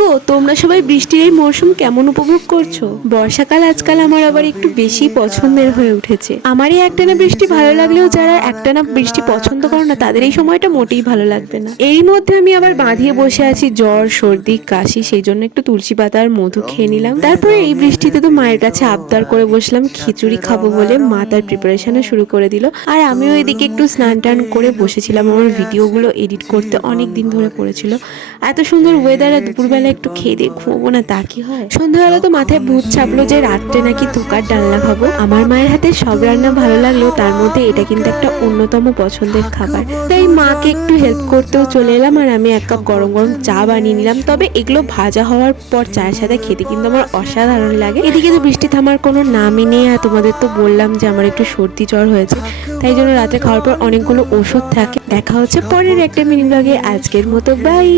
গো, তোমরা সবাই বৃষ্টির এই মরশুম কেমন উপভোগ করছো? বর্ষাকাল আজকাল আমার আবার একটু বেশি পছন্দের হয়ে উঠেছে। আমারই একটানা বৃষ্টি ভালো লাগলেও যারা একটানা বৃষ্টি পছন্দ করে না তাদের এই সময়টা মোটেই ভালো লাগবে না। এরই মধ্যে আমি আবার বাঁধিয়ে বসে আছি জ্বর সর্দি কাশি, সেই জন্য একটু তুলসী পাতার মধু খেয়ে নিলাম। তারপরে এই বৃষ্টিতে তো মায়ের কাছে আবদার করে বসলাম খিচুড়ি খাবো বলে। মা তার প্রিপারেশনও শুরু করে দিল, আর আমিও এদিকে একটু স্নান টান করে বসেছিলাম। আমার ভিডিওগুলো এডিট করতে অনেক দিন ধরে পড়েছিল। এত সুন্দর ওয়েদারে দুপুরবেলা একটু খেয়ে দিয়ে ঘুমবো না তা কি হয়? সন্ধ্যাবেলা তো মাথায় ভূত চাপলো যে রাত্রে নাকি ধোকার ডালনা খাবো। আমার মায়ের হাতে সব রান্না ভালো লাগলেও তার মধ্যে এটা কিন্তু একটা অন্যতম পছন্দের খাবার। তাই মাকে একটু হেল্প করতেও চলে এলাম, আর আমি এক কাপ গরম গরম চা বানিয়ে নিলাম। তবে এগুলো ভাজা হওয়ার পর চায়ের সাথে খেতে কিন্তু আমার অসাধারণ লাগে। এদিকে তো বৃষ্টি থামার কোনো নামই নেই, আর তোমাদের তো বললাম যে আমার একটু সর্দি জ্বর হয়েছে, তাই জন্য রাতে খাওয়ার পর অনেকগুলো ওষুধ থাকে। দেখা হচ্ছে পরের একটা মিনি ব্লগে। আজকের মতো বাই।